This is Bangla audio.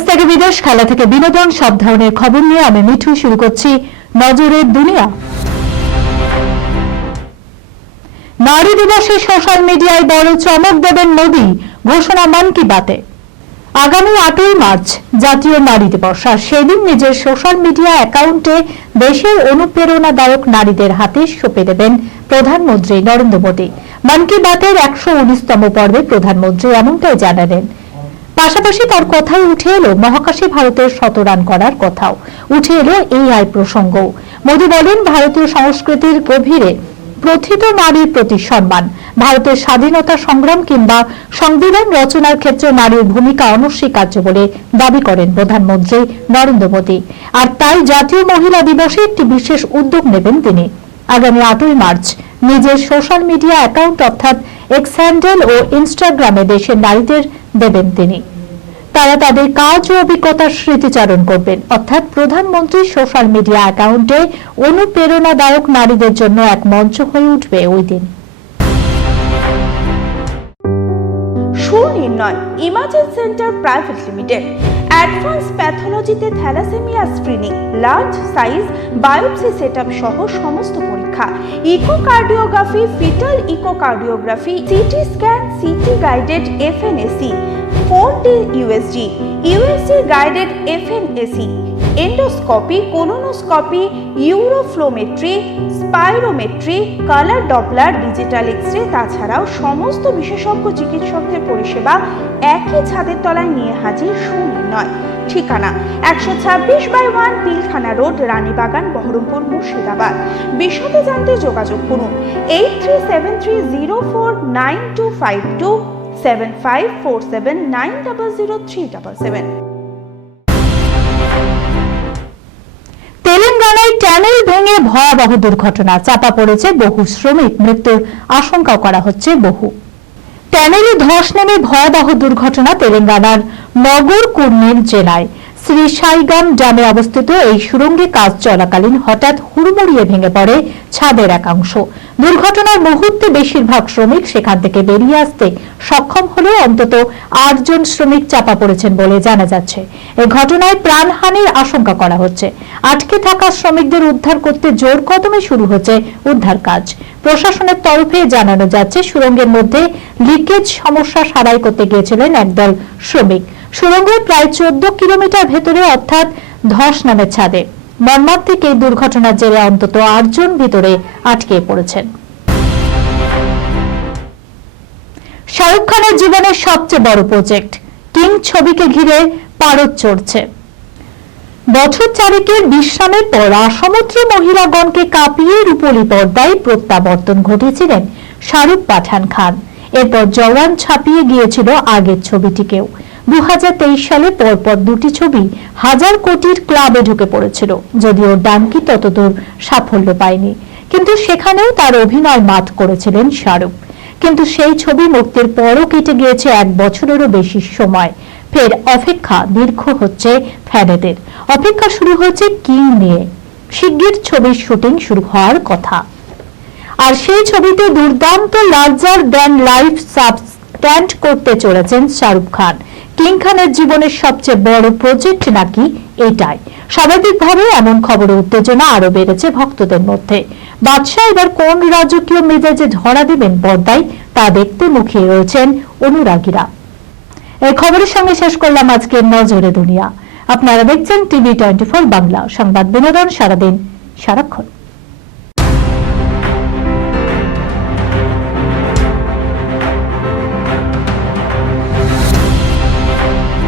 দেশ থেকে বিদেশ, খেলা থেকে বিনোদন, সব ধরনের খবর নিয়ে আমি মিঠু শুরু করছি নজরের দুনিয়া। নারী দিবসে সোশ্যাল মিডিয়ায় বড় চমক দেবেন মোদি, ঘোষণা মন কি বাতে। আগামী 8ই মার্চ জাতীয় নারী দিবস, আর সেদিন নিজের সোশ্যাল মিডিয়া অ্যাকাউন্টে দেশের অনুপ্রেরণাদায়ক নারীদের হাতে সঁপে দেবেন প্রধানমন্ত্রী নরেন্দ্র মোদি। মন কি বাতের 119তম পর্বে প্রধানমন্ত্রী এমনটাই জানালেন। পাশাপাশি তার কথাই উঠে এলো মহাকাশে ভারতের 100 রান করার কথাও, উঠে এলো AI প্রসঙ্গ। মোদি বলেন, ভারতীয় সংস্কৃতির গভীরে প্রথিত নারীর প্রতি সম্মান, ভারতের স্বাধীনতা সংগ্রাম কিংবা সংবিধান রচনার ক্ষেত্রে নারীর ভূমিকা অনস্বীকার্য বলে দাবি করেন প্রধানমন্ত্রী নরেন্দ্র মোদি। আর তাই জাতীয় মহিলা দিবসে একটি বিশেষ উদ্যোগ নেবেন তিনি। আগামী 8ই মার্চ নিজের সোশ্যাল মিডিয়া অ্যাকাউন্ট অর্থাৎ এক্স হ্যান্ডেল ও ইনস্টাগ্রামে দেশের নারীদের দেবেন তিনি। তারা তাদের কাজ ও অভিজ্ঞতার স্মৃতিচারণ করবেন, অর্থাৎ প্রধানমন্ত্রীর সোশ্যাল মিডিয়া অ্যাকাউন্টে অনুপ্রেরণাদায়ক নারীদের জন্য এক মঞ্চ হয়ে উঠবে ওই দিন। Sunirnay imaging centre private limited advance প্যাথোলজিতে thalassemia screening, large size biopsy setup সহ সমস্ত পরীক্ষা, echocardiography, fetal echocardiography, CT scan, CT guided FNAC, 4D USG, USG guided FNAC, endoscopy, colonoscopy, uroflowmetry, spirometry, colour doppler, digital x-ray, তাছাড়াও সমস্ত বিশেষজ্ঞ চিকিৎসকদের পরিষেবা একই ছাদের তলায় নিয়ে হাজির সুনির্ণয়। ঠিকানা 126/1 পিলখানা রোড, রানীবাগান, বহরমপুর, মুর্শিদাবাদ। বিশদে জানতে যোগাযোগ করুন 8373049252 7547900377। তেলেঙ্গানায় টানেল ভেঙে ভয়াবহ দুর্ঘটনা, চাপা পড়েছে বহু শ্রমিক, মৃত্যুর আশঙ্কা করা হচ্ছে বহু। টানেলে ধস নেমে ভয়াবহ দুর্ঘটনা তেলেঙ্গানার নগর কুর্নুল জেলায় শ্রী সাইগাম ড্যামে অবস্থিত এই সুড়ঙ্গে কাজ চলাকালীন হঠাৎ হুড়মুড়িয়ে ভেঙে পড়ে ছাদের একাংশ। দুর্ঘটনার মুহূর্তে বেশিরভাগ শ্রমিক সেখান থেকে বেরিয়ে আসতে সক্ষম হলেও অন্তত 8 জন শ্রমিক চাপা পড়েছেন বলে জানা যাচ্ছে। এই ঘটনায় প্রাণহানির আশঙ্কা করা হচ্ছে। আটকে থাকা শ্রমিকদের উদ্ধার করতে জোর কদমে শুরু হচ্ছে উদ্ধার কাজ। প্রশাসনের তরফে জানানো যাচ্ছে, সুড়ঙ্গের মধ্যে লিকেজ সমস্যা সারাই করতে গিয়েছিলেন একদল শ্রমিক। সুড়ঙ্গের প্রায় 14 কিলোমিটার ভেতরে অর্থাৎ ধস নামের ছাদে মর্মান্তিক এই দুর্ঘটনার জেরে অন্তত 8 জন ভিতরে আটকে পড়েছেন। শাহরুখ খানের জীবনের সবচেয়ে বড় প্রজেক্ট কিং ছবিকে ঘিরে পারদ চড়ছে। বছর চারেকের বিশ্রামের পর আসমত্র মহিলাগণকে কাঁপিয়ে রূপলী পর্দায় প্রত্যাবর্তন ঘটেছিলেন শাহরুখ পাঠান খান। এরপর জওয়ান ছাপিয়ে গিয়েছিল আগের ছবিটিকেও। 2023 সালে পরপর দুটি ছবি 1000 কোটির ক্লাবে ঢুকে পড়েছিল, যদিও ডাঙ্কি ততদূর সাফল্য পায়নি। কিন্তু সেখানেও তার অভিনয় মাত করেছিলেন শাহরুখ। কিন্তু সেই ছবি মুক্তির পরও কেটে গিয়েছে 1 বছরেরও বেশি সময়। ফের অপেক্ষা দীর্ঘ হচ্ছে ফ্যানেদের। অপেক্ষা শুরু হয়েছে কিং নিয়ে। শিগগির ছবির শুটিং শুরু হওয়ার কথা। আর সেই ছবিতে দুর্দান্ত লার্জার দ্যান লাইফ সাবস্ট্যান্ড করতে চলেছেন শাহরুখ খান। কিং খানের জীবনের সবচেয়ে বড় প্রজেক্ট নাকি এটাই। স্বাভাবিকভাবে এমন খবরে উত্তেজনা আরো বেড়েছে ভক্তদের মধ্যে। বাদশা এবার কোন রাজকীয় মেজাজে ধরা দেবেন পর্দায়, তা দেখতে মুখিয়ে রয়েছেন অনুরাগীরা। এই খবরের সঙ্গে শেষ করলাম আজকের নজরে দুনিয়া। আপনারা দেখছেন TV 24 বাংলা, সংবাদ বিনোদন সারাদিন সারাক্ষণ।